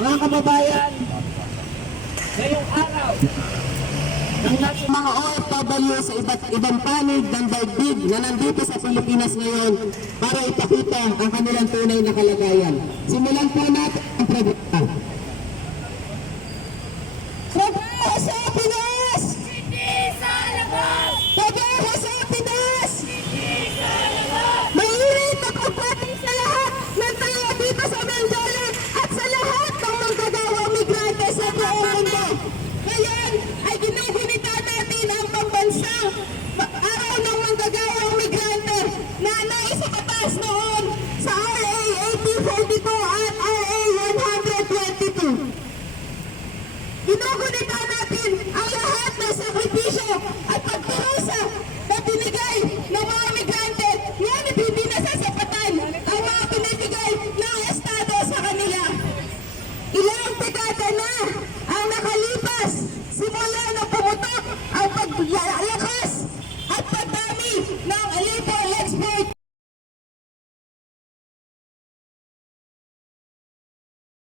Mga kababayan, ngayong araw, ang nasa mga OFW sa iba't ibang panig ng daigdig na nandito sa Pilipinas ngayon para ipakita ang kanilang tunay na kalagayan. Simulan po natin ang programa. sa katas noon sa